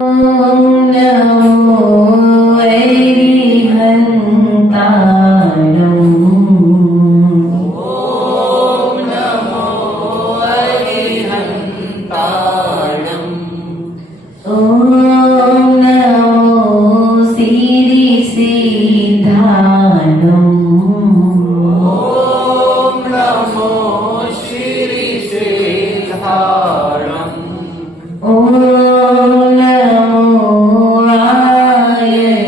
ॐ नमो हरिहन्ताणम् ॐ नमो सिद्धिसिद्धाणम् ॐ नमो श्रीसिद्धाणम् ॐ नमो आयर्याणम्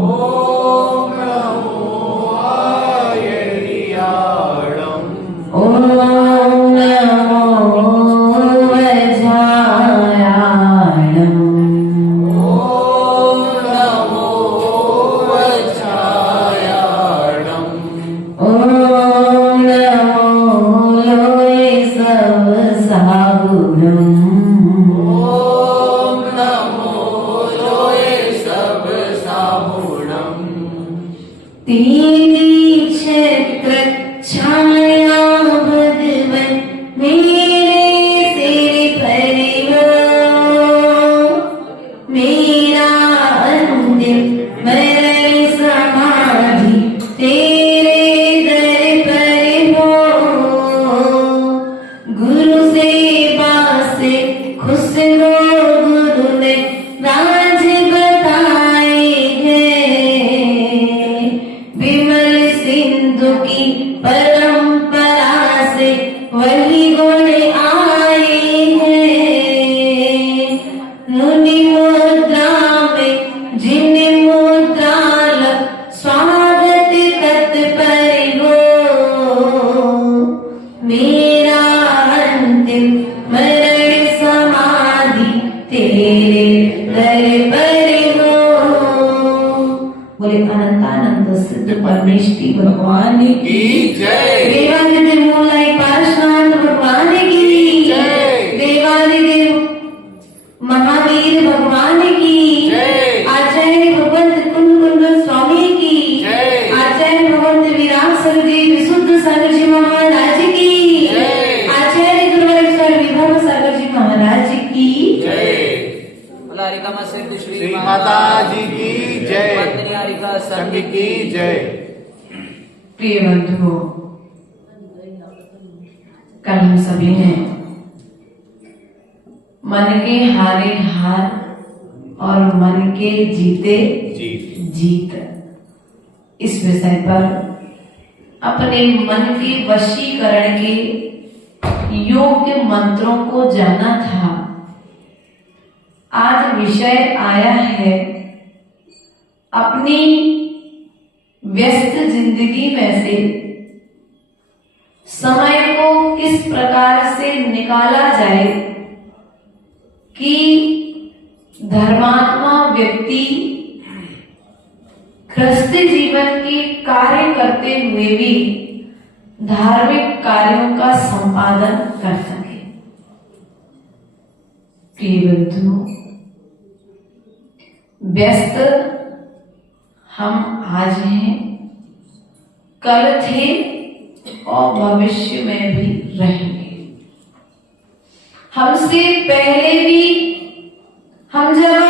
ॐ नमो आयर्याणम् ॐ नमो वज्रायाणम् ॐ नमो वज्रायाणम् ॐ नमो लोये सवसागुणम् ॐ नमो लोये सबसाहुणम् तीनी क्षेत्र छाया भगवन मेरे सिर पर हो मेरा अंतिम मरण समाधि तेरे दर पर हो गुरु सेवा से खुश हो गुरु ने राज बताए हैं विमल सिंधु की परंपरा से वही गुण आए हैं मुनि मुद्रा में जिन मुद्राल स्वागत तत्पर हो मेरा अंतिम मरण समाधि तेरे दर पर हो बोले अनंतानंद सिद्ध परमेष्टि भगवान की जय देवादिदेव मूलाई पार्श्वनाथ भगवान की जय। देवादिदेव महावीर भगवान की जय। आचार्य भगवंत कुंद स्वामी की जय। आचार्य भगवंत विराट सर जी विशुद्ध सागर जी महाराज की जय। आचार्य गुरुवर विभव सागर जी महाराज की जय हरिका सिद्ध श्री श्री माता जी की जय पत्नी हरिका संघ की जय। प्रिय बंधुओं, कल हम सभी ने मन के हारे हार और मन के जीते जीत इस विषय पर अपने मन के वशीकरण के योग्य मंत्रों को जाना था। आज विषय आया है अपनी व्यस्त जिंदगी में से समय को किस प्रकार से निकाला जाए कि धर्मात्मा व्यक्ति गृहस्थ जीवन के कार्य करते हुए भी धार्मिक कार्यों का संपादन कर सके। प्रिय बंधुओं, व्यस्त हम आज हैं, कल थे और भविष्य में भी रहेंगे। हमसे पहले भी हम जब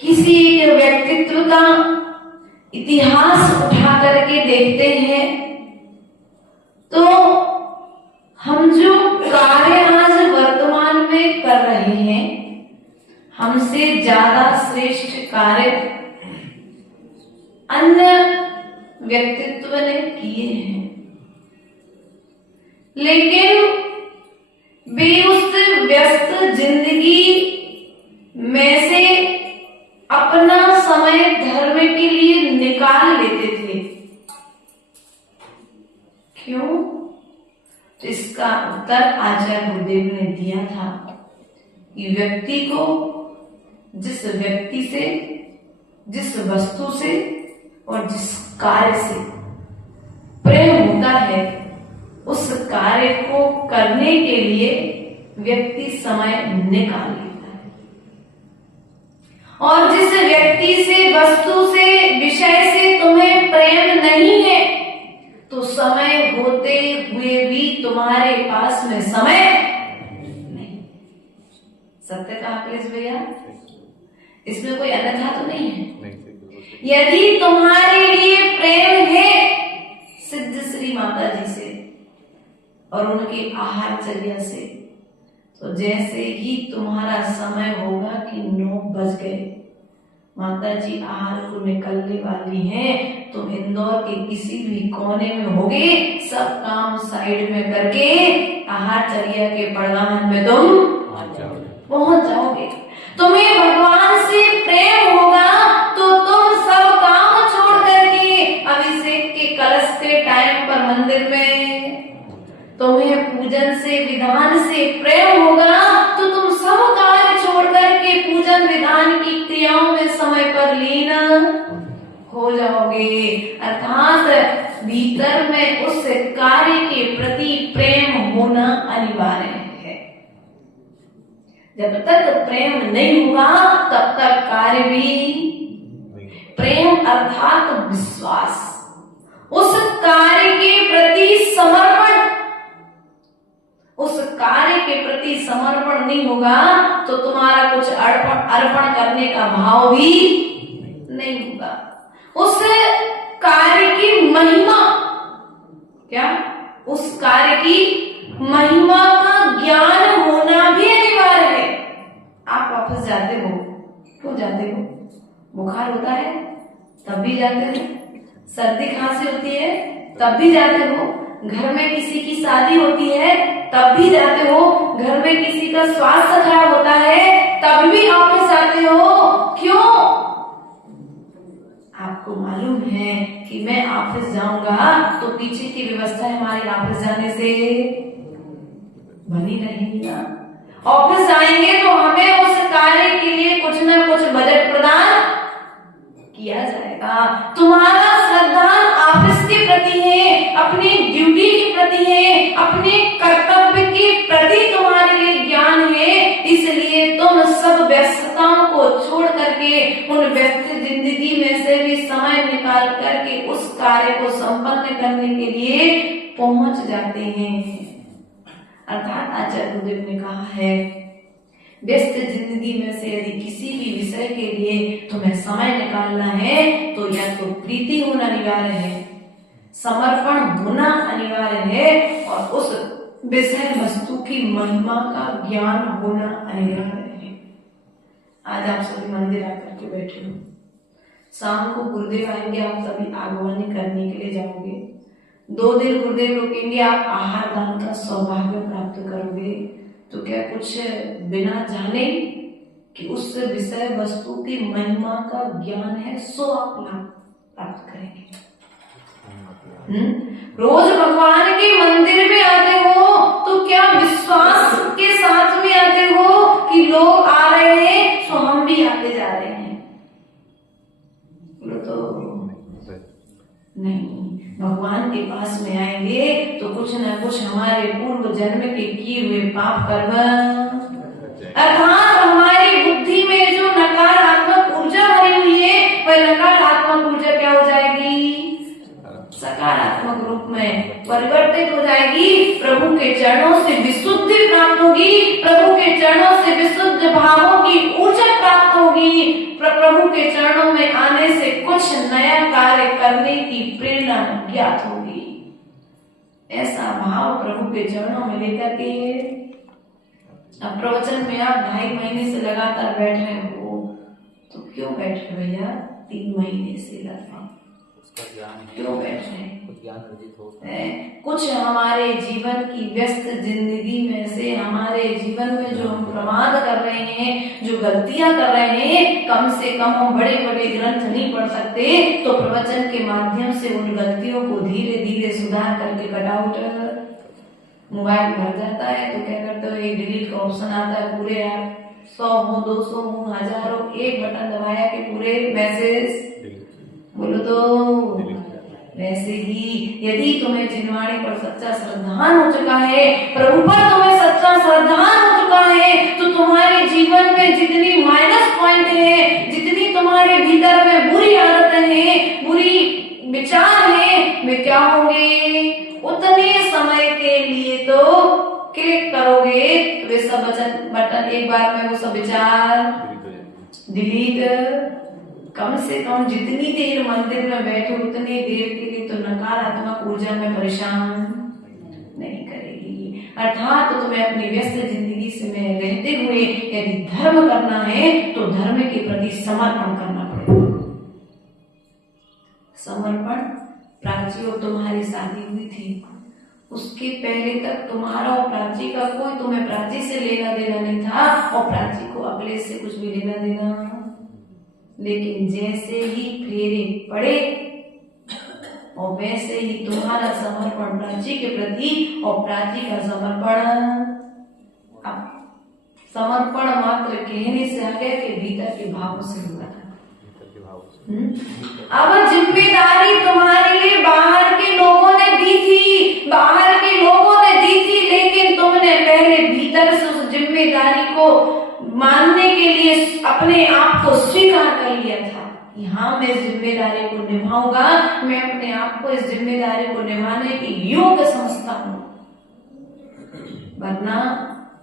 किसी एक व्यक्तित्व का इतिहास उठा करके देखते हैं तो हम जो कार्य आज वर्तमान में कर रहे हैं हमसे ज्यादा श्रेष्ठ कार्य अन्य व्यक्तित्व ने किए हैं, लेकिन वे उस व्यस्त जिंदगी में से अपना समय धर्म के लिए निकाल लेते थे। क्यों? तो इसका उत्तर आचार्य गुरुदेव ने दिया था कि व्यक्ति को जिस व्यक्ति से, जिस वस्तु से और जिस कार्य से प्रेम होता है उस कार्य को करने के लिए व्यक्ति समय निकाल लेता है, और जिस व्यक्ति से, वस्तु से, विषय से तुम्हें प्रेम नहीं है तो समय होते हुए भी तुम्हारे पास में समय सत्य कहा अखिलेश भैया, इसमें कोई अन्यथा तो नहीं है। यदि तुम्हारे लिए प्रेम है सिद्ध श्री माता जी से और उनके आहारचर्या से, तो जैसे ही तुम्हारा समय होगा कि 9 बज गए, माता जी आहार को निकलने वाली हैं, तुम इंदौर के किसी भी कोने में होगे, सब काम साइड में करके आहारचर्या के परगान में तुम पहुंच जाओगे। तुम्हें भगवान से प्रेम होगा तो तुम सब काम छोड़ करके अभिषेक के कलश के टाइम पर मंदिर में, तुम्हें पूजन से विधान से प्रेम होगा तो तुम सब कार्य छोड़ करके पूजन विधान की क्रियाओं में समय पर लीन हो जाओगे। अर्थात भीतर में उस कार्य के प्रति प्रेम होना अनिवार्य है। जब तक प्रेम नहीं होगा तब तक कार्य भी, प्रेम अर्थात विश्वास, उस कार्य के प्रति समर्पण, उस कार्य के प्रति समर्पण नहीं होगा तो तुम्हारा कुछ अर्पण करने का भाव भी नहीं होगा। उस कार्य की महिमा, क्या उस कार्य की महिमा का ज्ञान होना भी अनिवार्य है। आप ऑफिस जाते हो, क्यों जाते हो? बुखार होता है तब भी जाते हो, सर्दी खांसी होती है तब भी जाते हो, घर में किसी की शादी होती है तब भी जाते हो, घर में किसी का स्वास्थ्य खराब होता है तब भी ऑफिस जाते हो। क्यों? आपको मालूम है कि मैं ऑफिस जाऊंगा तो पीछे की व्यवस्था हमारे ऑफिस जाने से बनी रहेगी ना। ऑफिस जाएंगे तो हमें उस कार्य के लिए कुछ न कुछ बजट प्रदान किया जाएगा। तुम्हारा श्रद्धा ऑफिस के प्रति है, अपनी ड्यूटी के प्रति है, अपने कर्तव्य के प्रति तुम्हारे लिए ज्ञान है, इसलिए तुम सब व्यस्तताओं को छोड़ करके उन व्यस्त जिंदगी में से भी समय निकाल करके उस कार्य को संपन्न करने के लिए पहुंच जाते हैं। अर्थात आचार्य गुरुदेव ने कहा है, व्यस्त जिंदगी में से यदि किसी भी विषय के लिए तुम्हें समय निकालना है तो या तो प्रीति होना अनिवार्य है, समर्पण होना अनिवार्य है और उस विषय वस्तु की महिमा का ज्ञान होना अनिवार्य है। आज आप सभी मंदिर आकर के बैठे हो, शाम को गुरुदेव आएंगे, आप सभी आगवानी करने के लिए जाओगे, 2 दिन गुरुदेव रुकेंगे, आप आहार दान का सौभाग्य प्राप्त करोगे, तो क्या कुछ बिना जाने कि उस विषय वस्तु की महिमा का ज्ञान है सो आप लाभ प्राप्त करेंगे। रोज भगवान के मंदिर में आते हो तो क्या विश्वास के साथ में आते हो कि लोग आ रहे हैं तो हम भी आते जा रहे हैं? बोलो तो नहीं। भगवान के पास में आएंगे तो कुछ न कुछ हमारे पूर्व जन्म के किए हुए पाप कर्म, अर्थात हमारी बुद्धि में जो नकारात्मक ऊर्जा भरी हुई है वह नकारात्मक ऊर्जा क्या हो जाएगी? सकारात्मक रूप में परिवर्तित हो जाएगी। प्रभु के चरणों से विशुद्धि प्राप्त होगी, प्रभु के चरणों से विशुद्ध भावों की ऊर्जा प्राप्त होगी, प्रभु के चरणों में आने से कुछ नया कार्य करने की प्रेरणा ज्ञात होगी। ऐसा भाव प्रभु के चरणों में लेकर के अब प्रवचन में आप 2.5 महीने से लगातार बैठ रहे हो, तो क्यों बैठ रहे भैया? 3 महीने से लगभग क्यों बैठ रहे हैं? कुछ हमारे जीवन की व्यस्त जिंदगी में से, हमारे जीवन में जो हम प्रमाद कर रहे हैं, जो गलतियां कर रहे हैं, कम से कम हम बड़े बड़े ग्रंथ नहीं पढ़ सकते तो प्रवचन के माध्यम से उन गलतियों को धीरे धीरे सुधार करके कट आउट। मोबाइल भर जाता है तो क्या करते हो, एक डिलीट का ऑप्शन आता है, पूरे आप 100 हो, 200 हो, हजारों, एक बटन दबाया कि पूरे मैसेज, बोलो तो वैसे ही यदि तुम्हें जिनवाणी पर सच्चा श्रद्धान हो चुका है, प्रभु पर तुम्हें सच्चा श्रद्धान हो चुका है, तो तुम्हारे जीवन में जितनी माइनस पॉइंट है, जितनी तुम्हारे भीतर में बुरी आदतें हैं, बुरी विचार हैं, वे क्या होंगे? उतने समय के लिए तो क्लिक करोगे वे वे सब बटन एक बार में वो सब विचार डिलीट। कम से कम जितनी देर मंदिर में बैठो उतनी देर के लिए तो नकारात्मक ऊर्जा में परेशान नहीं करेगी। अर्थात तो तुम्हें अपनी व्यस्त जिंदगी से में रहते हुए यदि धर्म करना है तो धर्म के प्रति समर्पण करना पड़ेगा। समर्पण, प्राची और तुम्हारी शादी हुई थी, उसके पहले तक तुम्हारा और प्राची का कोई तुम्हें प्राची से लेना देना नहीं था और प्राची को अगले से कुछ भी लेना देना। लेकिन जैसे ही फेरे पड़े और वैसे ही तुम्हारा समर्पण प्राची के प्रति और प्राची का समर्पण, अब समर्पण मात्र कहने से आगे के भीतर के भावों से हुआ था। अब जिम्मेदारी तुम्हारे लिए बाहर के लोगों ने दी थी, बाहर के लोगों ने दी थी, लेकिन तुमने पहले भीतर से उस जिम्मेदारी को मानने के लिए अपने आप को स्वीकार कर लिया था कि हाँ मैं इस जिम्मेदारी को निभाऊंगा, मैं अपने आप को इस जिम्मेदारी को निभाने के योग्य समझता हूँ। वरना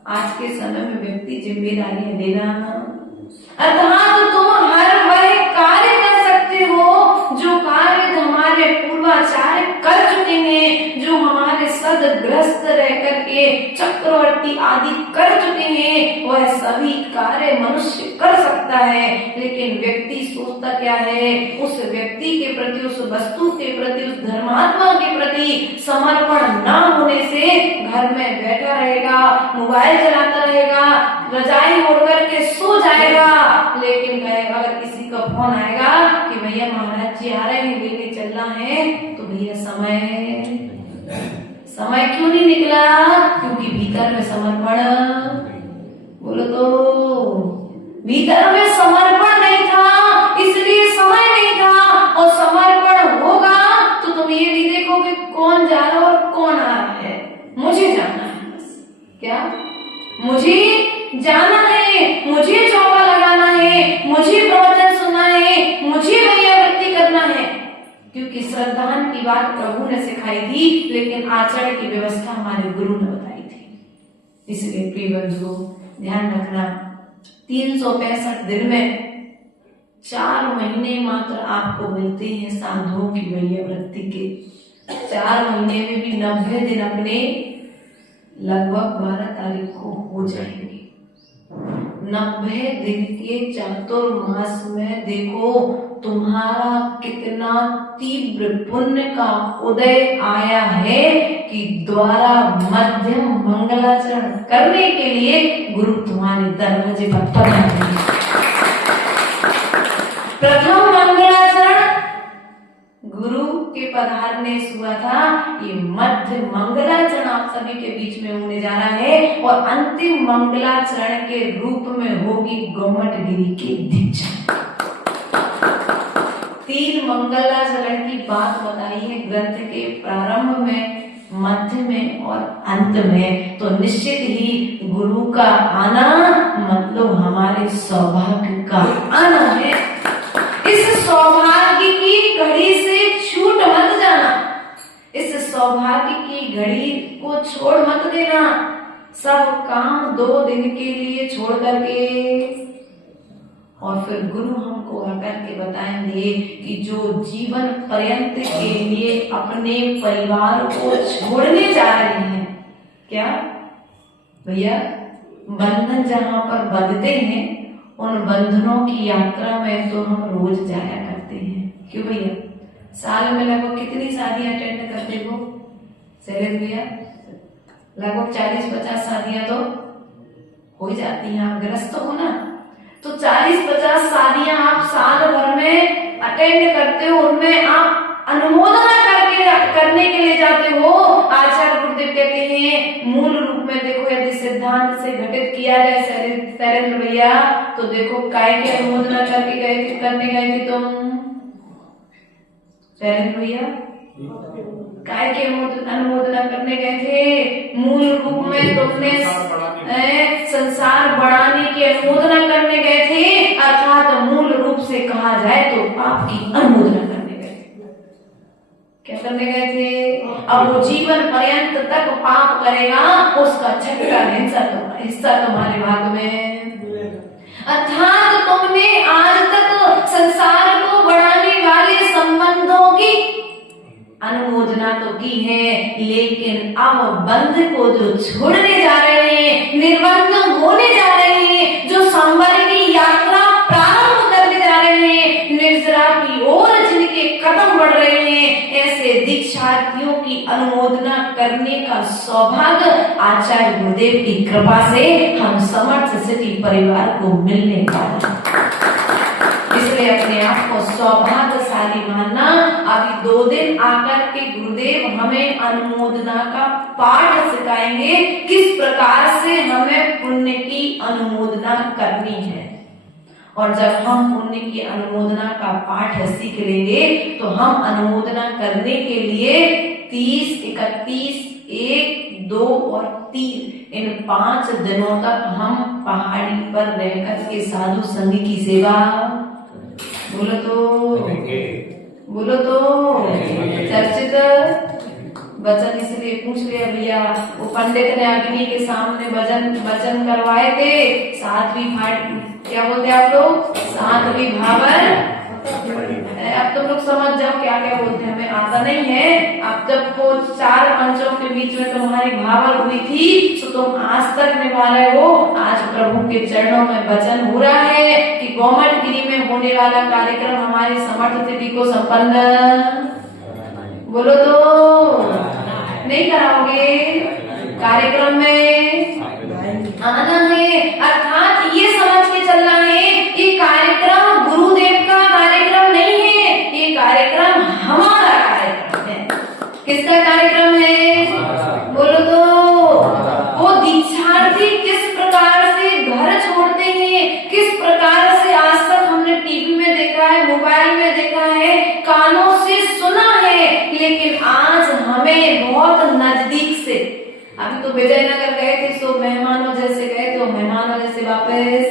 आज के समय में व्यक्ति जिम्मेदारियां ले रहा, अर्थात तुम हर वह कार्य कर सकते हो जो कार्य हमारे पूर्वाचार्य कर चुके हैं, जो हमारे सदग्रस्त रह करके चक्रवर्ती आदि कर चुके हैं, वह सभी कार्य मनुष्य कर सकता है। लेकिन व्यक्ति सोचता क्या है, उस व्यक्ति के प्रति, उस वस्तु के प्रति, उस धर्मात्मा के प्रति समर्पण न होने से घर में बैठा रहेगा, मोबाइल चलाता रहेगा, रजाई ओढ़ करके सो जाएगा। लेकिन अगर किसी का फोन आएगा कि भैया महाराज जी आ रहे हैं, लेके चलना है, तो भैया समय क्यों नहीं निकला? क्योंकि भीतर में समर्पण, बोलो तो भीतर में समर्पण नहीं था, इसलिए समय नहीं था। और समर्पण होगा तो तुम ये नहीं देखोगे कौन जा रहा और कौन आ रहा है, मुझे जाना है बस। क्या? मुझे जाना है, मुझे चौका लगाना है, मुझे प्रवचन सुनना है, मुझे वैयावृत्ति करना है। क्योंकि श्रद्धान की बात प्रभु ने सिखाई थी, लेकिन आचरण की व्यवस्था हमारे गुरु ने बताई थी। इसलिए प्रिय बंधुओं ध्यान रखना, 365 दिन में 4 महीने मात्र आपको मिलते हैं साधुओं की वैयावृत्ति के। 4 महीने में भी 90 दिन अपने लगभग 12 तारीख को हो जाएंगे। 90 दिन के चातुर्मास में देखो तुम्हारा कितना तीव्र पुण्य का उदय आया है कि द्वारा मध्यम मंगलाचरण करने के लिए गुरु तुम्हारे दरवाजे पर पधारे। प्रथम मंगलाचरण गुरु के पधारने से हुआ था, ये मध्य मंगलाचरण आप सभी के बीच में होने जा रहा है और अंतिम मंगलाचरण के रूप में होगी गोमटगिरी की दीक्षा। 3 मंगलाचरण की बात बताई है ग्रंथ के प्रारंभ में, मध्य में और अंत में। तो निश्चित ही गुरु का आना मतलब हमारे सौभाग्य का आना है। इस सौभाग्य की घड़ी से छूट मत जाना, इस सौभाग्य की घड़ी को छोड़ मत देना। सब काम 2 दिन के लिए छोड़ करके और फिर गुरु हमको आकर के बताएंगे कि जो जीवन पर्यंत के लिए अपने परिवार को छोड़ने जा रहे हैं, क्या भैया बंधन जहां पर बंधते हैं उन बंधनों की यात्रा में तो हम रोज जाया करते हैं। क्यों भैया? साल में लगभग कितनी शादियां अटेंड करते हो शैलेश भैया? लगभग 40-50 शादियां तो हो ही जाती हैं। आप ग्रस्त हो ना, तो 40-50 शादियां आप साल भर में अटेंड करते हो, उनमें आप अनुमोदना करने के लिए जाते हो। आचार्य गुरुदेव कहते हैं मूल रूप में देखो, यदि सिद्धांत से घटित किया जाए शैलेंद्र भैया, तो देखो काय की अनुमोदना करने गए थे तुम शैलेंद्र भैया? काय की अनुमोदना करने गए थे? मूल रूप में तुमने संसार बढ़ाने की अनुमोदना करने गए थे, अर्थात मूल रूप से कहा जाए तो पाप की अनुमोदना करने गए थे। क्या करने गए थे? अब वो जीवन पर्यंत तक पाप करेगा, उसका छठा हिस्सा तुम्हारे भाग में। अर्थात तुमने आज तक संसार को बढ़ाने वाले संबंधों की अनुमोदना तो की है, लेकिन अब बंध को जो छोड़ने जा रहे हैं, निर्बंध होने जा रहे हैं, जो संवर की यात्रा प्रारंभ करने जा रहे हैं, निर्जरा की ओर जिनके कदम बढ़ रहे हैं, ऐसे दीक्षार्थियों की अनुमोदना करने का सौभाग्य आचार्य गुरुदेव की कृपा से हम समर्थ सिटी परिवार को मिलने वाला है। इसलिए अपने आप को सौभाग्यशाली मानना। अभी 2 दिन आकर के गुरुदेव हमें अनुमोदना का पाठ सिखाएंगे, किस प्रकार से हमें पुण्य की अनुमोदना करनी है। और जब हम पुण्य की अनुमोदना का पाठ सीख लेंगे तो हम अनुमोदना करने के लिए 30, 31, 1, 2 और 3 इन 5 दिनों तक हम पहाड़ी पर रहकर के साधु संघ की सेवा, बोलो तो चर्चित वचन इसलिए पूछ लिया भैया। वो पंडित ने अग्नि के सामने वचन करवाए थे, 7वीं भाट, क्या बोलते आप लोग, 7वीं भावर। अब तुम लोग समझ जाओ क्या क्या बोलते हैं, हमें आता नहीं है। अब जब वो 4 पंचों के बीच में तुम्हारी भावर हुई थी तो तुम आज तक निभा रहे हो। आज प्रभु के चरणों में वचन हो रहा है कि गोमट गिरी में होने वाला कार्यक्रम हमारी समर्थ तिथि को संपन्न, बोलो तो नहीं कराओगे, कार्यक्रम में आना है। अर्थात ये समझ के चलना है, ये कार्यक्रम गुरुदेव का कार्यक्रम नहीं है, ये कार्यक्रम हमारा कार्यक्रम है। किसका कार्यक्रम है, बोलो तो। वो दीक्षार्थी किस प्रकार से घर छोड़ते हैं, किस प्रकार से आज तक हमने टीवी में देखा है, मोबाइल में देखा है, कानों से सुना है, लेकिन आज हमें बहुत नजदीक से, अभी तो विजयनगर गए थे तो मेहमानों जैसे गए तो मेहमानों जैसे वापस,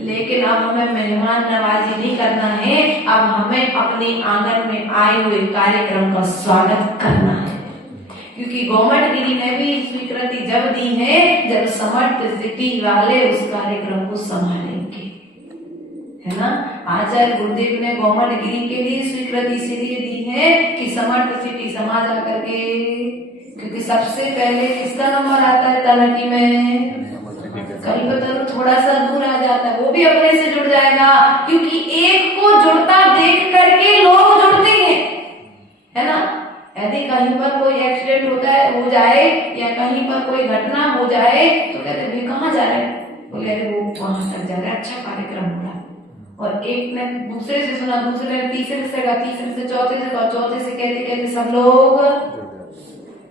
लेकिन अब हमें मेहमान नवाजी नहीं करना है, अब हमें अपने आंगन में आए हुए कार्यक्रम का स्वागत करना है। क्योंकि गोमट गिरी ने भी स्वीकृति जब दी है जब समर्थ सिटी वाले उस कार्यक्रम को संभालेंगे, है ना। आचार्य गुरुदेव ने गोमट गिरी के लिए स्वीकृति इसीलिए दी है कि समर्थ सिटी समाज आकर के, क्योंकि सबसे पहले किसका नंबर आता है तलाटी में, कहीं तो थोड़ा सा दूर आ जाता है, वो भी अपने से जुड़ जाएगा। क्योंकि एक को जुड़ता देख करके लोग जुड़ते हैं, है ना। यदि कहीं पर कोई एक्सीडेंट होता है, हो जाए, या कहीं पर कोई घटना हो जाए तो कहते भाई कहाँ जा रहे हैं, बोले अरे वो वहां तक जा रहे हैं, अच्छा कार्यक्रम हो रहा। और एक ने दूसरे से सुना, दूसरे ने तीसरे से कहा, तीसरे से चौथे से कहा, चौथे से कहते कहते सब लोग।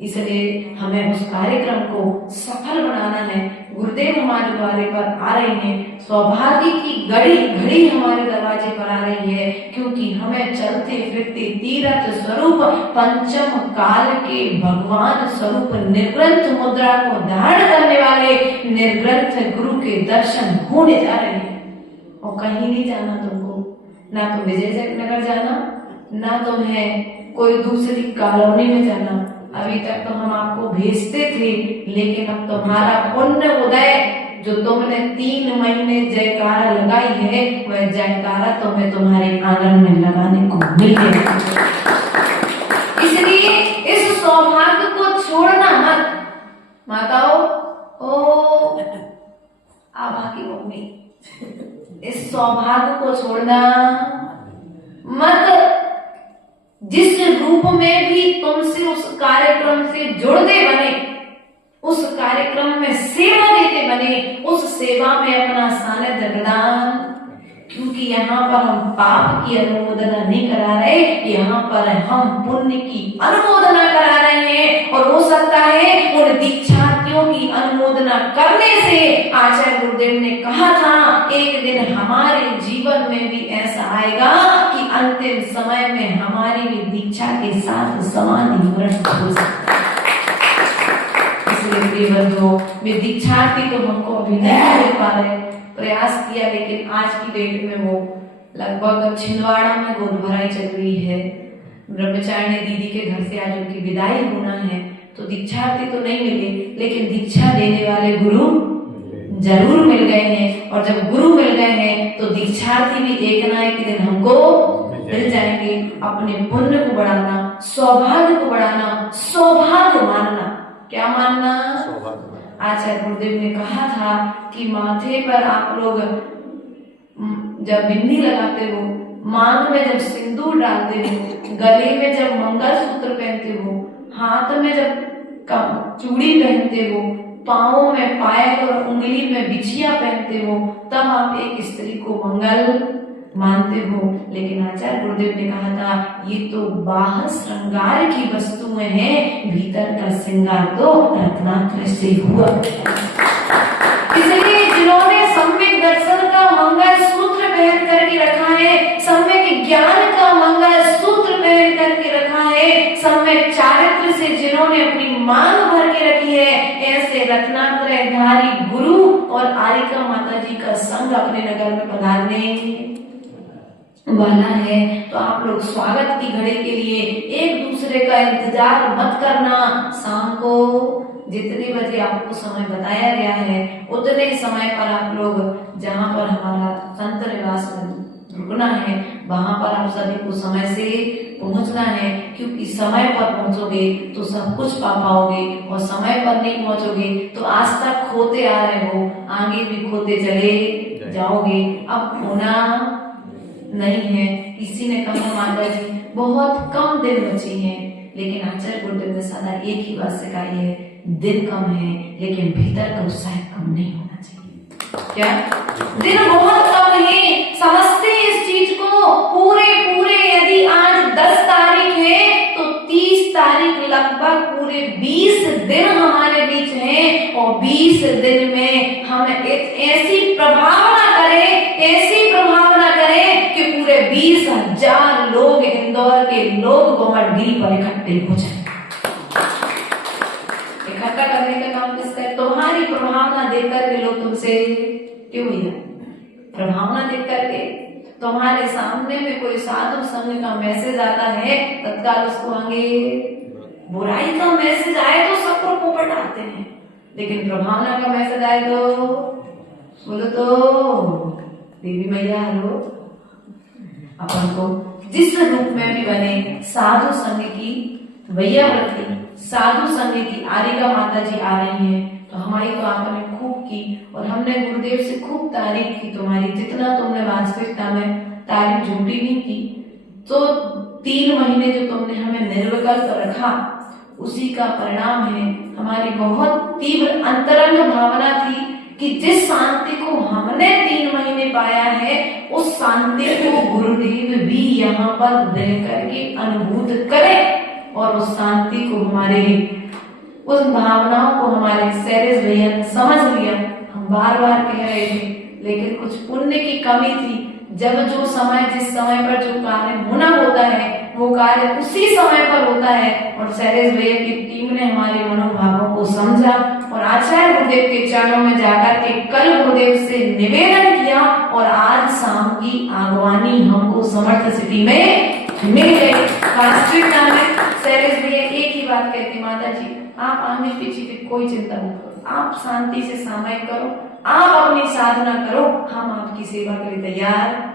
इसलिए हमें उस कार्यक्रम को सफल बनाना है। गुरुदेव हमारे द्वारे पर आ रहे हैं, सौभाग्य की घड़ी हमारे दरवाजे पर आ रही है, क्योंकि हमें चलते फिरते तीर्थ स्वरूप पंचम काल के भगवान स्वरूप निर्ग्रंथ मुद्रा को धारण करने वाले निर्ग्रंथ गुरु के दर्शन होने जा रहे हैं। और कहीं नहीं जाना तुमको, ना तो विजय नगर जाना, ना तुम्हें कोई दूसरी कॉलोनी में जाना। अभी तक तो हम आपको भेजते थे, लेकिन अब तुम्हारा पुण्य उदय जो तुमने 3 महीने जयकारा लगाई है, वह जयकारा तुम्हें तुम्हारे आंगन में लगाने को मिल गया। इसलिए इस सौभाग्य को छोड़ना मत। माताओं, ओ आभा की मम्मी, इस सौभाग्य को छोड़ना मत। जिस रूप में भी तुमसे उस कार्यक्रम से जुड़ते बने, उस कार्यक्रम में सेवा देते बने, उस सेवा में अपना सानिध्य प्रदान। क्योंकि यहाँ पर हम पाप की अनुमोदना नहीं करा रहे, यहाँ पर हम पुण्य की अनुमोदना करा रहे हैं। और हो सकता है उन दीक्षार्थियों की अनुमोदना करने से, आचार्य गुरुदेव ने कहा था एक दिन हमारे जीवन में भी ऐसा आएगा कि अंतिम समय में हमारी भी दीक्षा के साथ समाधि व्रत हो सकता है। इसलिए प्रिय बंधुओं, वे दीक्षार्थी तो हमको अभी नहीं मिल पा रहे, प्रयास किया, लेकिन आज की डेट में वो लगभग छिंदवाड़ा में गोद भराई चल रही है। ब्रह्मचारिणी दीदी के घर से आज उनकी विदाई होना है, तो दीक्षार्थी तो नहीं मिले, लेकिन दीक्षा देने वाले गुरु जरूर मिल गए हैं। और जब गुरु मिल गए हैं तो दीक्षार्थी भी एक ना एक दिन हमको मिल जाएंगे। अपने पुण्य को बढ़ाना, सौभाग्य को बढ़ाना, सौभाग्य मानना। क्या मानना? आचार्य गुरुदेव ने कहा था कि माथे पर आप लोग जब बिंदी लगाते हो, मांग में जब सिंदूर डालते हो, गले में जब मंगलसूत्र पहनते हो, हाथ में जब चूड़ी पहनते हो, पाँव में पायल और उंगली में बिछिया पहनते हो, तब आप एक स्त्री को मंगल मानते हो। लेकिन आचार्य गुरुदेव ने कहा था ये तो बाहर श्रृंगार की वस्तुएं हैं, भीतर का श्रृंगार तो रत्नाकर से हुआ। इसलिए जिन्होंने सम्यक दर्शन का मंगल सूत्र पहन करके रखा है, सम्यक ज्ञान का मंगल सूत्र पहन करके रखा है, सम्यक चारित्र से जिन्होंने अपनी मांग भर के रखी है, ऐसे रत्नात्रयधारी गुरु और आरिका माता जी का संग अपने नगर में पधारने वाला है। तो आप लोग स्वागत की घड़ी के लिए एक दूसरे का इंतजार मत करना। शाम को जितने बजे आपको समय बताया गया है उतने समय पर आप लोग जहाँ पर हमारा संत निवास रुकना है वहां पर आप सभी को समय से पहुंचना है, क्योंकि समय पर पहुंचोगे तो सब कुछ पा पाओगे, और समय पर नहीं पहुंचोगे तो आज तक खोते आ रहे हो, आगे भी खोते चले जाओगे। अब खोना नहीं है। किसी ने कहा माता जी बहुत कम दिन बची हैं, लेकिन आचार्य गुरुदेव ने सदा एक ही बात सिखाई है, दिन कम है लेकिन भीतर का उत्साह कम नहीं होना चाहिए। क्या दिन बहुत कम है, समझते इस चीज को। पूरे यदि आज 10 तारीख है तो 30 तारीख लगभग पूरे 20 दिन हमारे बीच हैं, और 20 दिन में हम ऐसी प्रभावना करें कि पूरे 20,000 लोग, इंदौर के लोग गोमटगिरी पर इकट्ठे हो जाए। इकट्ठा करने का काम किसका है? तुम्हारी प्रभावना देखकर के लोग तुमसे क्यों भैया प्रभावना देख करके तुम्हारे सामने में कोई साधु संघ का मैसेज आता है, तत्काल उसको आगे बुराई का मैसेज आए तो सबको पोपट आते हैं, लेकिन प्रभावना का मैसेज आए तो बोलो तो देवी मैया हलो। अपन को जिस रूप में भी बने, साधु संघ की वैयाव्रती, साधु संघ की आरिका माता जी आ रही हैं, तो हमारी तो आपने खूब की, और हमने गुरुदेव से खूब तारीफ की तुम्हारी। जितना तुमने वास्तविकता में तारीफ झूठी नहीं की, तो 3 महीने जो तुमने हमें निर्विकल्प रखा उसी का परिणाम है। हमारी बहुत तीव्र अंतरंग भावना थी कि जिस शांति को हमने 3 महीने पाया है, उस शांति को गुरुदेव भी यहाँ पर रह करके अनुभूत करें, और उस शांति को हमारे, उस भावनाओं को हमारे सैरेश भैया ने समझ लिया। हम बार बार कह रहे थे, लेकिन कुछ पुण्य की कमी थी। जब जो समय, जिस समय पर जो कार्य होना होता है, वो कार्य उसी समय पर होता है, और सैरेश भैया की टीम ने हमारे मनोभावों को समझा, और आचार्य गुरुदेव के चरणों में जाकर के कल गुरुदेव से निवेदन किया, और आज शाम की आगवानी हमको समर्थ सिटी में मिल गई। वास्तविकता में सैरेश भैया एक ही बात कहते, माता जी आप आगे पीछे की कोई चिंता मत करो, आप शांति से सामयिक करो, आप अपनी साधना करो, हम आपकी सेवा के लिए तैयार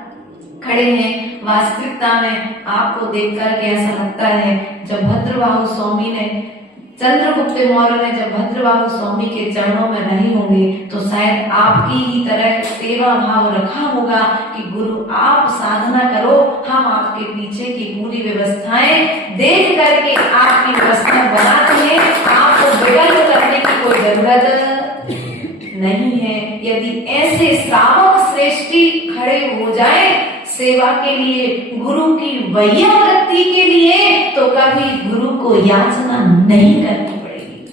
खड़े हैं। वास्तविकता में आपको देखकर के ऐसा लगता है, जब भद्रबाहु स्वामी ने, चंद्रगुप्त मौर्य ने जब भद्रबाहु स्वामी के चरणों में रहे होंगे, तो शायद आपकी ही तरह सेवा भाव रखा होगा कि गुरु आप साधना करो, हम आपके पीछे की पूरी व्यवस्थाएं देख करके आपकी व्यवस्था बनाते हैं, आपको विकल्प करने की कोई जरूरत नहीं है। यदि ऐसे श्रावक श्रेष्ठी खड़े हो जाए सेवा के लिए, गुरु की वैयाव्रती के लिए, तो कभी गुरु को याचना नहीं करनी पड़ेगी।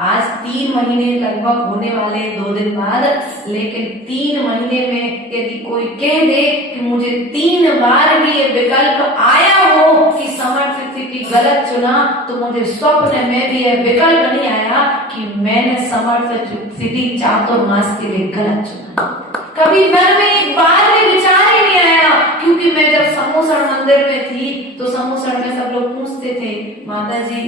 आज 3 महीने लगभग होने वाले 2 दिन बाद, लेकिन 3 महीने में यदि कोई कह दे कि मुझे 3 बार भी ये विकल्प आया हो कि समर्थ स्थिति गलत चुना, तो मुझे स्वप्न में भी यह विकल्प नहीं आया कि मैंने समर्थ स्थिति चातुर्मास के लिए गलत चुना। कभी मन में एक बार भी विचार ही नहीं आया, क्योंकि मैं जब समोसण मंदिर मंदिर में थी तो समूसण में सब लोग पूछते थे, माता जी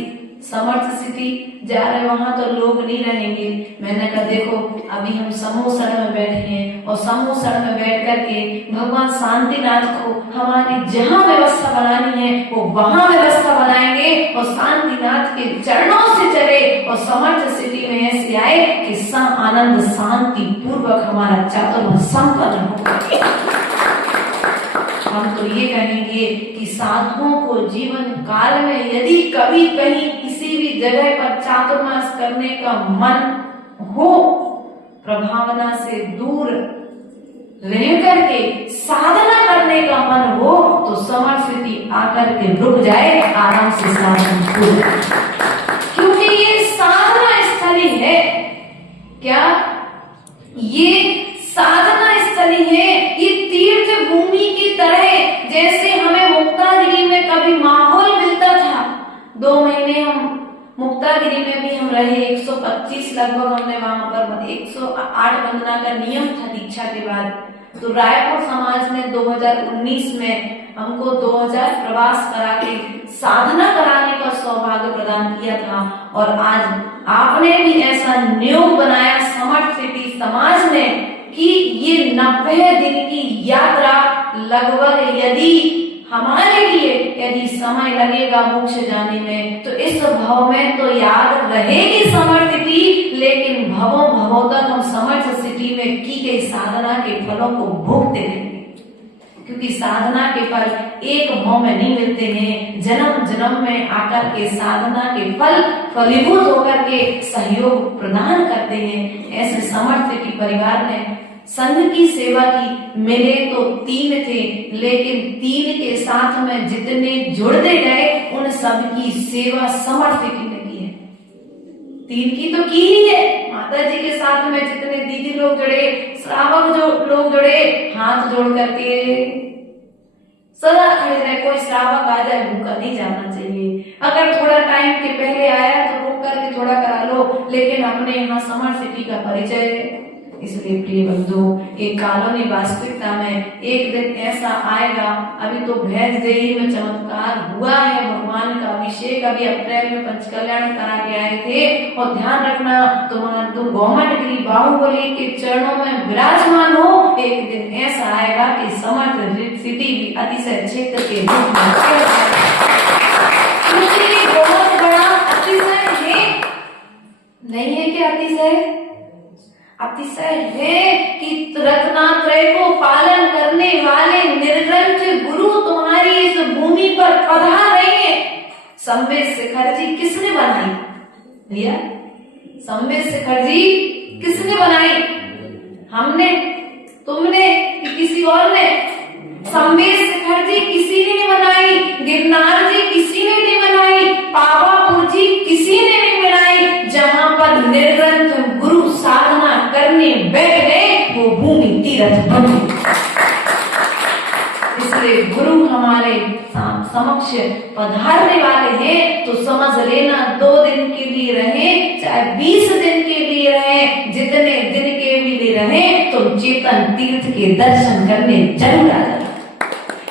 समर्थ सिटी जा रहे वहां तो लोग नहीं रहेंगे। मैंने कहा देखो अभी हम समूसण में बैठे हैं और समूसण में बैठ करके भगवान शांतिनाथ को हमारी जहां व्यवस्था बनानी है वो वहां व्यवस्था बनाएंगे और शांतिनाथ के चरणों से चले और समर्थ सिटी में ऐसे आए कि आनंद शांति पूर्वक हमारा चातुर्मास संपन्न हो। हम तो ये कहेंगे कि साधुओं को जीवन काल में यदि कभी कहीं किसी भी जगह पर चातुर्मास करने का मन हो, प्रभावना से दूर रह करके साधना करने का मन हो तो समर्थ स्थिति आकर के रुक जाए, आराम से साधना हो जाए, क्योंकि ये साधना स्थली है। क्या ये साधना स्थली है? ये तीर्थ भूमि की तरह जैसे हमें मुक्तागिरी में कभी माहौल मिलता था। 2 महीने हम मुक्तागिरी में भी हम रहे, 125 लगभग हमने वहां पर 108 वंदना का नियम था दीक्षा के बाद। तो रायपुर समाज ने 2019 में हमको 2000 प्रवास करा के साधना कराने का सौभाग्य प्रदान किया था और आज आपने भी ऐसा नियम बनाया समर्थ सिटी समाज ने कि ये 90 दिन की यात्रा लगभग यदि हमारे लिए यदि समय लगेगा मोक्ष जाने में तो इस भव में तो याद रहेगी समर्थ सिटी, लेकिन भवों भवों तक हम समर्थ सिटी में की गई साधना के फलों को भोगते रहेंगे, क्योंकि साधना के फल एक भव में नहीं मिलते हैं, जन्म जन्म में आकर के साधना के फल फलीभूत होकर के सहयोग प्रदान करते हैं। ऐसे समर्थ सिटी परिवार ने संघ की सेवा की। मेरे तो 3 थे, लेकिन 3 के साथ में जितने जुड़ते गए उन सब की सेवा समर्थ सिटी ने की है। 3 की तो की ही है, माता जी के साथ में जितने दीदी लोग जुड़े, श्रावक जो लोग जुड़े, हाथ जोड़ करके सदा खड़े रहे। कोई श्रावक आ जाए भूखा नहीं जाना चाहिए, अगर थोड़ा टाइम के पहले आया तो रुक करके थोड़ा करा लो, लेकिन अपने यहाँ समर्थ सिटी का परिचय। इसलिए प्रिय बंधु, एक कॉलोनी वास्तविकता में एक दिन ऐसा आएगा। अभी तो भैंस देही में चमत्कार हुआ है, भगवान का अभिषेक अभी अप्रैल में पंचकल्याण करा के आए थे। और ध्यान रखना तुम गौमट गिरी बाहुबली के चरणों में विराजमान हो, एक दिन ऐसा आएगा कि समर्थ सिटी भी अतिशय क्षेत्र के रूप में बहुत बड़ा अतिशय है, नहीं है कि अतिशय है कि रत्नात्रय को पालन करने वाले निर्ग्रंथ गुरु तुम्हारी इस भूमि पर पधार रहे हैं। संवेद शिखर जी किसने बनाई भैया? संवेद शिखर जी किसने बनाई? हमने, तुमने, कि किसी और ने? संवेद शिखर जी किसी ने नहीं बनाई, गिरनार जी किसी ने नहीं बनाई, पावापुर जी किसी ने नहीं बनाई। जहां पर निर्ग्रंथ गुरु साधना करने बैठ गए वो भूमि तीर्थ बन गई। इसलिए गुरु हमारे समक्ष पधारने वाले हैं तो समझ लेना 2 दिन के लिए रहे, चाहे 20 दिन के लिए रहे, जितने दिन के भी लिए रहे, तो चेतन तीर्थ के दर्शन करने जरूर आ जाना,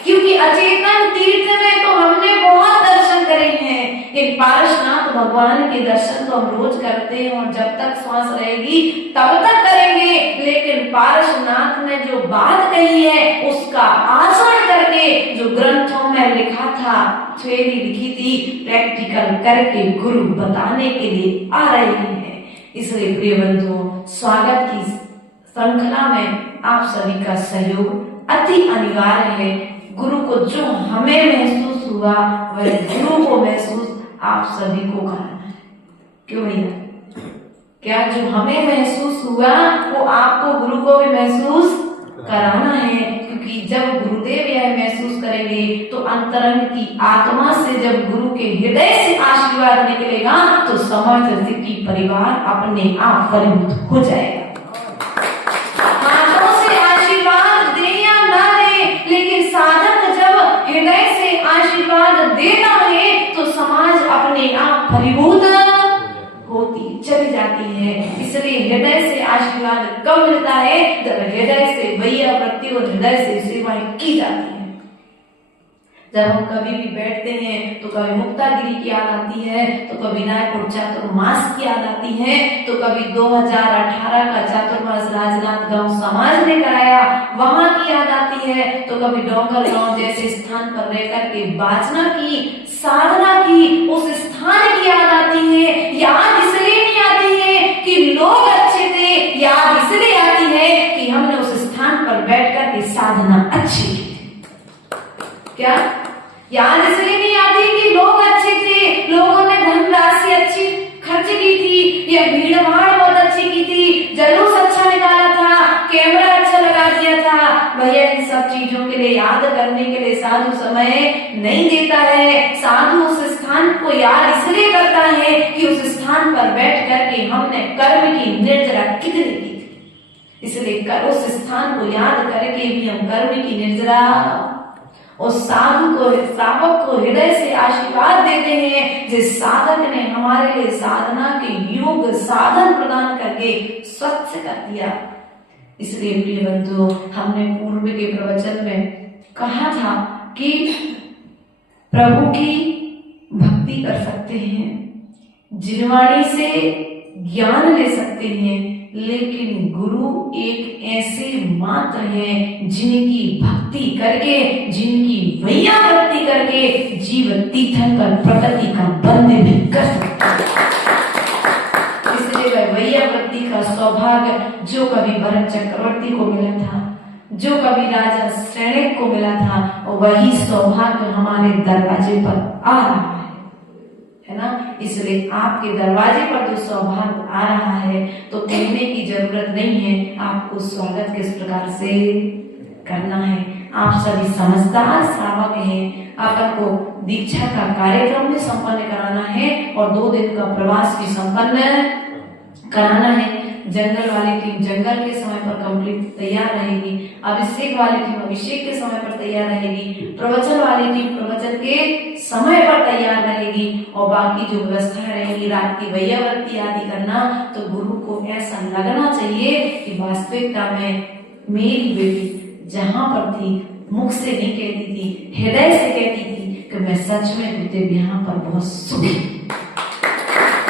क्योंकि अचेतन तीर्थ में तो हमने बहुत दर्शन करे हैं। एक पारसनाथ भगवान के दर्शन तो हम रोज करते हैं और जब तक श्वास रहेगी तब तक करेंगे, लेकिन पारसनाथ ने जो बात कही है उसका आचरण करके जो ग्रंथों में लिखा था, थ्योरी लिखी थी, प्रैक्टिकल करके गुरु बताने के लिए आ रहे हैं। इसलिए प्रिय बंधुओं, स्वागत की श्रृंखला में आप सभी का सहयोग अति अनिवार्य है। गुरु को जो हमें महसूस हुआ वह गुरु को महसूस आप सभी को कराना है। क्यों भैया? क्या जो हमें महसूस हुआ वो आपको गुरु को भी महसूस कराना है, क्योंकि जब गुरुदेव यह महसूस करेंगे तो अंतरंग की आत्मा से जब गुरु के हृदय से आशीर्वाद निकलेगा तो समर्थ सिटी परिवार अपने आप फलीभूत हो जाएगा। हाथों से आशीर्वाद दे या ना दे, लेकिन साधक जब हृदय से आशीर्वाद देता है तो समाज अपने आप फलीभूत होती चली जाती है। इसलिए हृदय से आशीर्वाद कब मिलता है? जब हृदय से भैया प्रति और हृदय से सेवाएं की जाती है। जब हम कभी भी बैठते हैं तो कभी मुक्तागिरी की याद आती है, तो कभी विनायक चातुर्मास की याद आती है, तो कभी 2018 का चातुर्मास राजनांदगांव समाज ने कराया वहां की याद आती है, तो कभी डोंगर गांव जैसे स्थान पर रहकर के बाजना की, साधना की, उस स्थान की याद आती है। याद इसलिए नहीं आती है कि लोग अच्छे थे, याद इसलिए आती है कि हमने उस स्थान पर बैठकर के साधना अच्छी की थी। क्या याद इसलिए नहीं आती कि लोग अच्छे थे, लोगों ने धनराशि अच्छी खर्च की थी, या भीड़ भाड़ बहुत अच्छी की थी, जलूस अच्छा निकाला था, कैमरा अच्छा लगा दिया था। भैया इन सब चीजों के लिए याद करने के लिए साधु समय नहीं देता है। साधु उस स्थान को याद इसलिए करता है कि उस स्थान पर बैठ करके हमने कर्म की निर्जरा कितनी की थी, इसलिए उस स्थान को याद करके भी हम कर्म की निर्जरा उस साधु को, श्रावक को हृदय से आशीर्वाद देते हैं जिस साधक ने हमारे लिए साधना के योग साधन प्रदान करके स्वच्छ कर दिया। इसलिए प्रिय बंधु, हमने पूर्व के प्रवचन में कहा था कि प्रभु की भक्ति कर सकते हैं, जिनवाणी से ज्ञान ले सकते हैं, लेकिन गुरु एक ऐसे मात्र हैं जिनकी भक्ति करके, जिनकी वैया भक्ति करके जीव तीर्थंकर प्रकृति का बंद भी कर सकता है। इसलिए वह वैया भक्ति का सौभाग्य जो कभी भरत चक्रवर्ती को मिला था, जो कभी राजा श्रेणिक को मिला था, वही सौभाग्य हमारे दरवाजे पर आ रहा है ना। इसलिए आपके दरवाजे पर जो सौभाग्य आ रहा है तो कहने की जरूरत नहीं है, आपको स्वागत किस प्रकार से करना है। आप सभी समझदार श्रावक हैं, आपको दीक्षा का कार्यक्रम भी संपन्न कराना है और 2 दिन का प्रवास भी संपन्न कराना है। जंगल वाली टीम जंगल के समय पर कंप्लीट तैयार रहेगी, अभिषेक वाली टीम अभिषेक के समय पर तैयार रहेगी, प्रवचन वाली टीम प्रवचन के समय पर तैयार रहेगी, और बाकी जो व्यवस्था रहेगी रात की वैयावृत्ति आदि करना, तो गुरु को ऐसा लगना चाहिए कि वास्तविकता में मेरी बेटी जहां पर थी मुख से नहीं कहती थी, हृदय से कहती थी कि मैं सच में गुरुदेव यहाँ पर बहुत सुखी।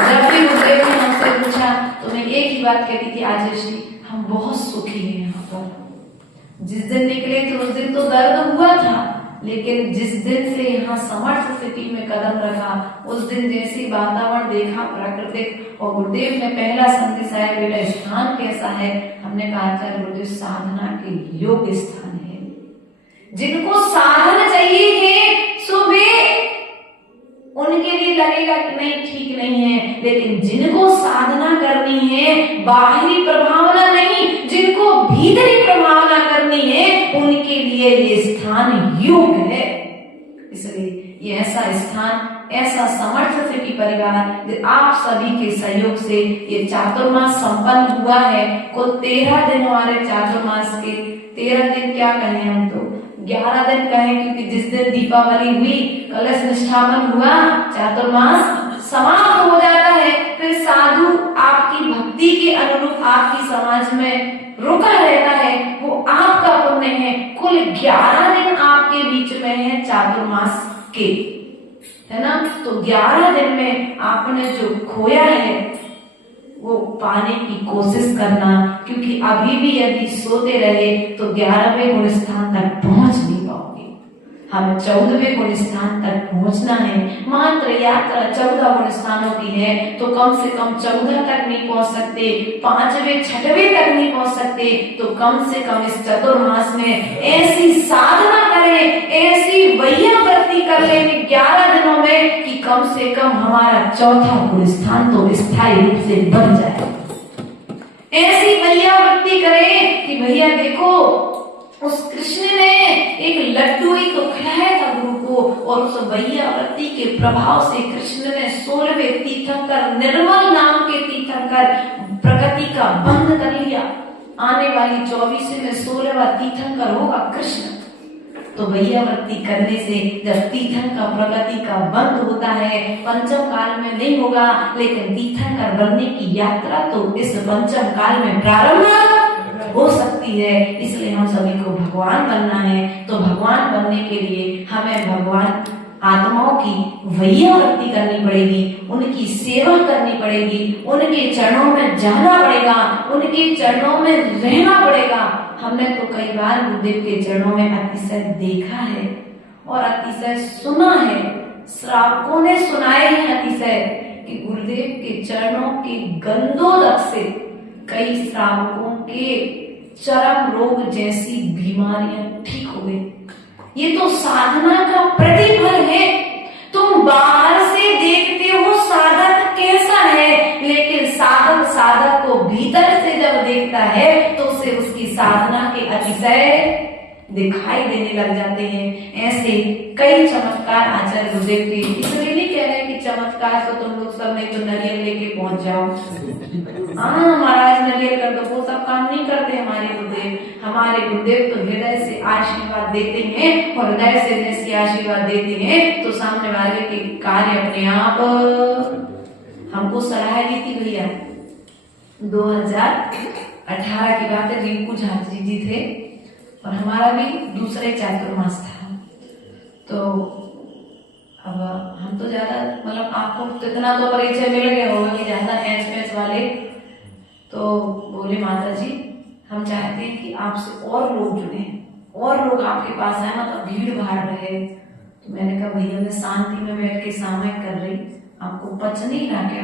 जब भी गुरुदेव ने हमसे पूछा तो मैं एक ही बात कहती थी, आजश्री हम बहुत सुखी हैं यहाँ पर। जिस दिन निकले थे उस दिन तो दर्द हुआ था, लेकिन जिस दिन से यहाँ समर्थ सिटी में कदम रखा उस दिन जैसी वातावरण देखा प्राकृतिक, और गुरुदेव ने पहला संदेश आया, बेटा स्थान कैसा है। हमने कहा आचार्य गुरुदेव साधना के योग्य स्थान है। जिनको साधना चाहिए है सुबह उनके लिए लगेगा कि नहीं ठीक नहीं है, लेकिन जिनको साधना करनी है बाहरी प्रभावना नहीं, जिनको भीतरी प्रभावना करनी है उनके लिए ये स्थान योग्य है। इसलिए ये ऐसा स्थान, ऐसा समर्थ सिटी परिवार आप सभी के सहयोग से ये चातुर्मास संपन्न हुआ है। कुल 13 दिन हमारे चातुर्मास के, 13 दिन क्या कहें हम तो 11 दिन कहें, क्योंकि जिस दिन दीपावली हुई कलश निष्ठावन हुआ चातुर्मास समाप्त हो जाता है। फिर साधु आपकी भक्ति के अनुरूप आपकी समाज में रुका रहता है, वो आपका पुण्य है। कुल 11 दिन आपके बीच में है चातुर्मास के, है ना। तो 11 दिन में आपने जो खोया है वो पाने की कोशिश करना, क्योंकि अभी भी यदि सोते रहे तो 11वें गुण स्थान तक पहुंच नहीं पाओगे। हमें 14वें गुण स्थान तक पहुंचना है। मात्र यात्रा 14 गुण स्थानों की है, तो कम से कम 14 तक नहीं पहुंच सकते, 5वें 6वें तक नहीं पहुंच सकते, तो कम से कम इस चतुर्मास में ऐसी साधना करें, ऐसी वैयावृत्ति कर लें 11 दिनों में कि कम से कम हमारा 4था गुण स्थान तो स्थायी रूप से बन जाए। ऐसी वैयावृत्ति करें कि भैया देखो उस कृष्ण ने एक लड्डू ही तो खिलाया था गुरु को, और उस वैयावृत्ति के प्रभाव से कृष्ण ने 16वें तीर्थंकर, निर्मल नाम के तीर्थंकर प्रकृति का बंध कर लिया। आने वाली 24 में 16वां तीर्थंकर होगा कृष्ण। तो वैयावृत्ति करने से जब तीर्थंकर प्रकृति का बंध होता है, पंचम काल में नहीं होगा, लेकिन तीर्थंकर बनने की यात्रा तो इस पंचम काल में प्रारंभ हो सकती सकती है, इसलिए हम सभी को भगवान बनना है। तो भगवान बनने के लिए हमें भगवान आत्माओं की वैया भक्ति करनी पड़ेगी, उनकी सेवा करनी पड़ेगी, उनके चरणों में जाना पड़ेगा, उनके चरणों में रहना पड़ेगा। हमने तो कई बार गुरुदेव के चरणों में अतिशय देखा है और अतिशय सुना है, श्रावकों ने सुनाए हैं अतिशय कि गुरुदेव के चरणों के गंधोदक से कई श्रावकों के चरम रोग जैसी बीमारियां ठीक हो गई। ये तो साधना का प्रतिफल है। तुम बाहर से देखते हो साधक कैसा है, लेकिन साधक को भीतर से जब देखता है तो उसे उसकी साधना के अतिशय दिखाई देने लग जाते हैं। ऐसे कई चमत्कार आचार्य गुरुदेव के, इसलिए नहीं कह रहे कि चमत्कार तो तुम लोग सब नहीं तो नारियल लेके पहुंच जाओ। हाँ महाराज नारियल कर दो, वो सब काम नहीं करते हमारे गुरुदेव। हमारे गुरुदेव तो हृदय से आशीर्वाद देते हैं और हृदय से जैसे आशीर्वाद देते हैं तो सामने वाले के कार्य अपने आप। हमको सलाह दी थी भैया 2018 की बात है, रिंकू झा जी थे और हमारा भी दूसरे चातुर्मास था। तो अब हम तो ज्यादा मतलब आपको तो इतना तो परिचय मिल गया होगा कि ज्यादा एच वाले तो बोले माता जी हम चाहते हैं कि आपसे और लोग जुड़े और लोग आपके पास आए, मतलब भीड़ भाड़ रहे। तो मैंने कहा भैया मैं शांति में बैठ के सामयिक कर रही, आपको पच नहीं रहा क्या?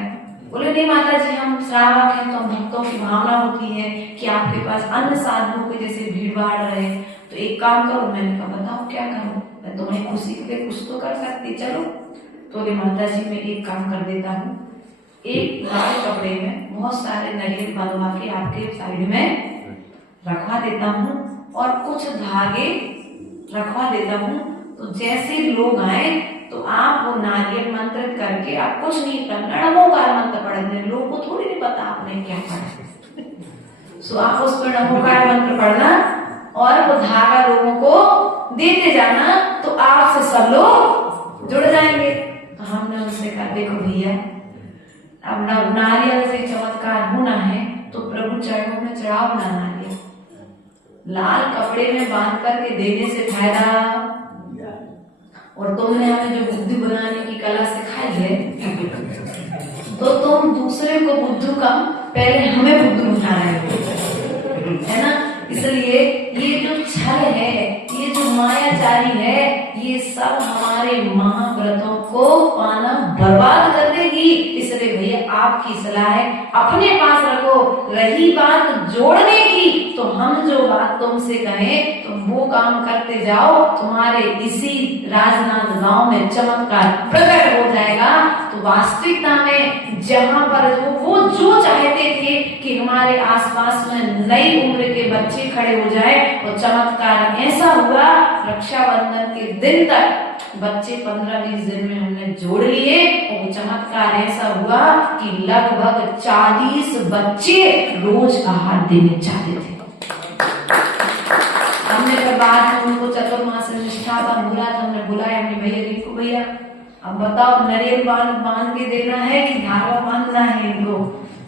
बोले नहीं माता जी हम श्रावक हैं तो भक्तों की भावना होती है कि आपके पास अन्य साधुओं के जैसे भीड़ भाड़ रहे, तो एक काम करो। मैंने कहा बताओ क्या करूं, मैं तुम्हें खुशी के लिए कुछ तो कर सकती, चलो। तो बोले माता जी मैं एक काम कर देता हूँ, एक लाल कपड़े में बहुत सारे नारियल बंधवा के आपके साइड में रखवा देता हूँ और कुछ धागे रखवा देता हूँ। तो जैसे लोग आए तो आप वो नारियल मंत्रित करके आप कुछ नहीं करना, नमोकार मंत्र पढ़ने, लोगों को थोड़ी नहीं पता आपने क्या पढ़ा। सो आप उस पर नमोकार मंत्र पढ़ना और वो धागा लोगों को देते जाना, तो आपसे सब लोग जुड़ जाएंगे। तो हमने उनसे कहा देखो भैया अब नारियल से चमत्कार होना है तो प्रभु चरणों में चढ़ाओ ना नारियल, लाल कपड़े में बांध करके देने से फायदा। और तुमने हमें जो बुद्धू बनाने की कला सिखाई है तो तुम दूसरे को बुद्धू का पहले हमें बुद्धू बना रहे हो, है ना? इसलिए ये जो छल है, ये जो मायाचारी है, ये सब हमारे महाव्रतों को पाना बर्बाद कर देगी। इसलिए भैया आपकी सलाह है अपने पास रखो। रही बात जोड़ने की, तो हम जो बात तुमसे कहें तुम वो काम करते जाओ, तुम्हारे इसी राजनांद गांव में चमत्कार प्रकट हो जाएगा। तो वास्तविकता में जहां पर वो जो चाहते थे कि हमारे आसपास में नई उम्र के बच्चे खड़े हो जाए, और चमत्कार ऐसा हुआ रक्षाबंधन के दिन तक बच्चे 15-20 दिन में हमने जोड़ लिए। और वो चमत्कार ऐसा हुआ कि लगभग 40 बच्चे रोज आहार देने चाहते थे। हमने फिर बाद में उनको चतुर्मास निष्ठा का बुला, तो हमने बुलाया हमने भैया रिंकू भैया अब बताओ नारियल बांध के देना है कि धागा बांधना है इनको?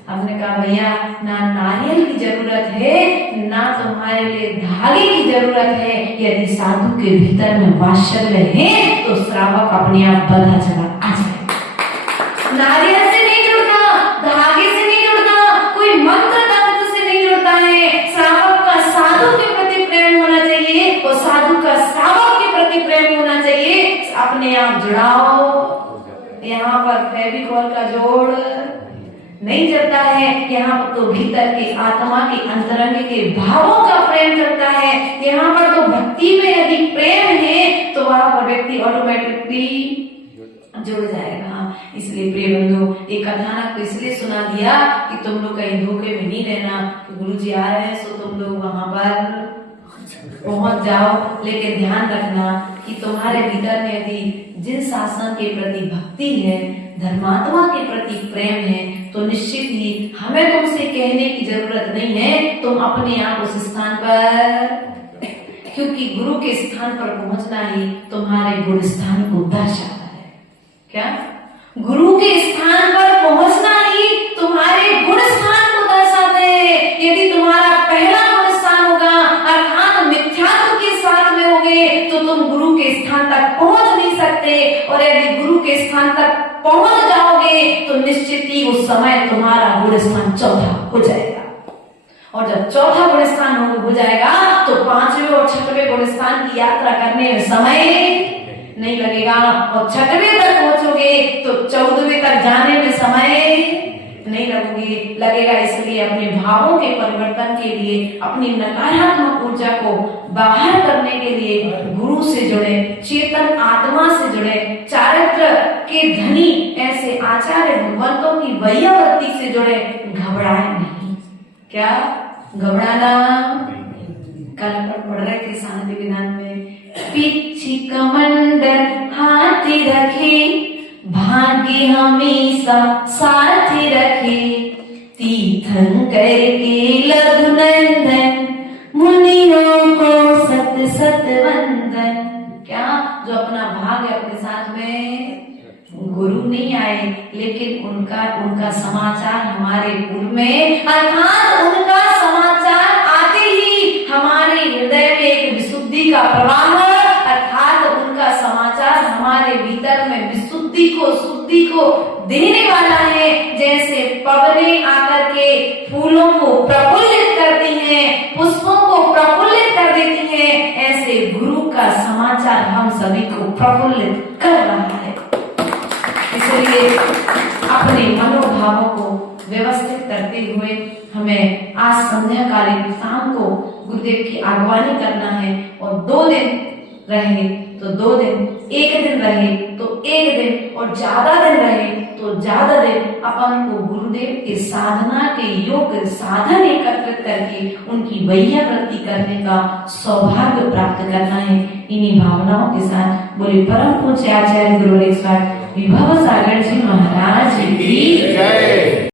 हमने कहा भैया ना नारियल की जरूरत है ना तुम्हारे लिए धागे की जरूरत है। यदि साधु के भीतर में वात्सल्य है तो श्रावक अपने आप बंधा चला आ जाए। नारियल से नहीं जुड़ता, धागे से नहीं जुड़ता, कोई मंत्र तंत्र से नहीं जुड़ता है। श्रावक का साधु के प्रति प्रेम होना चाहिए और साधु का श्रावक के प्रति प्रेम होना चाहिए। अपने आप जुड़ाओ। यहाँ पर फेविकॉल का जोड़ नहीं चलता है, यहाँ पर तो भीतर के आत्मा के अंतरंग के भावों का प्रेम चलता है। यहाँ पर तो भक्ति में यदि प्रेम है तो वहां पर व्यक्ति ऑटोमेटिकली जुड़ जाएगा। इसलिए प्रिय बंधु एक कथानक को इसलिए सुना दिया कि तुम लोग कहीं धोखे में नहीं रहना। तो गुरु जी आ रहे हैं सो तुम लोग वहां पर पहुंच जाओ, लेकिन ध्यान रखना कि तुम्हारे भीतर में यदि जिन शासन के प्रति भक्ति है, धर्मात्मा के प्रति प्रेम है, तो निश्चित ही हमें तुमसे कहने की जरूरत नहीं है, तुम अपने आप उस स्थान पर, क्योंकि गुरु के स्थान पर पहुंचना ही तुम्हारे गुण स्थान को दर्शाता है। क्या? गुरु के स्थान पर पहुंचना ही तुम्हारे गुण स्थान को दर्शाता है। यदि तुम्हारा पहला गुण स्थान होगा तक पहुंच नहीं सकते, और यदि गुरु के स्थान तक पहुंच जाओगे तो निश्चित ही उस समय तुम्हारा गुण स्थान चौथा हो जाएगा। और जब चौथा गुण स्थान हो जाएगा तो पांचवें और छठवें गुण स्थान की यात्रा करने में समय नहीं लगेगा, और छठवें तक पहुंचोगे तो 14वें तक जाने में समय नहीं लगेगा। इसलिए अपने भावों के परिवर्तन के लिए, अपनी नकारात्मक ऊर्जा को बाहर करने के लिए गुरु से जुड़े, चेतन आत्मा से जुड़े, चारित्र के धनी ऐसे आचार्य भगवंतों की वैयावृत्ति से जुड़े। घबराए नहीं। क्या घबराना? कल पढ़ रहे थे शांति विधान में, पीछी कमंडल हाथी रखे, भाग्य हमेशा साथी रखे, तीर्थंकर के लघुनंदन, मुनियों को सत सत वंदन। क्या? जो अपना भाग्य अपने साथ में, गुरु नहीं आए लेकिन उनका समाचार हमारे पूर्व में, अर्थात उनका समाचार आते ही हमारे हृदय में एक विशुद्धि का प्रवाह, अर्थात उनका समाचार हमारे भीतर में विशुद्धि को, शुद्धि को देने वाला है। जैसे पवनें आकर के फूलों को प्रफुल्लित करती हैं, पुष्पों को प्रफुल्लित कर देती हैं, ऐसे गुरु का समाचार हम सभी को प्रफुल्लित कर रहा है। इसलिए अपने मनोभावों को व्यवस्थित करते हुए हमें आज संध्याकालीन शाम को गुरुदेव की आगवानी करना है, और 2 दिन रहे तो 2 दिन, 1 दिन रहे तो 1 दिन, और ज्यादा दिन रहे तो ज्यादा दिन अपन को गुरुदेव के साधना के योग साधन एकत्रित करके उनकी वैयावृत्ति करने का सौभाग्य प्राप्त करना है। इन्हीं भावनाओं के साथ बोले परम पूज्य आचार्य गुरु विभव सागर जी महाराज की जय।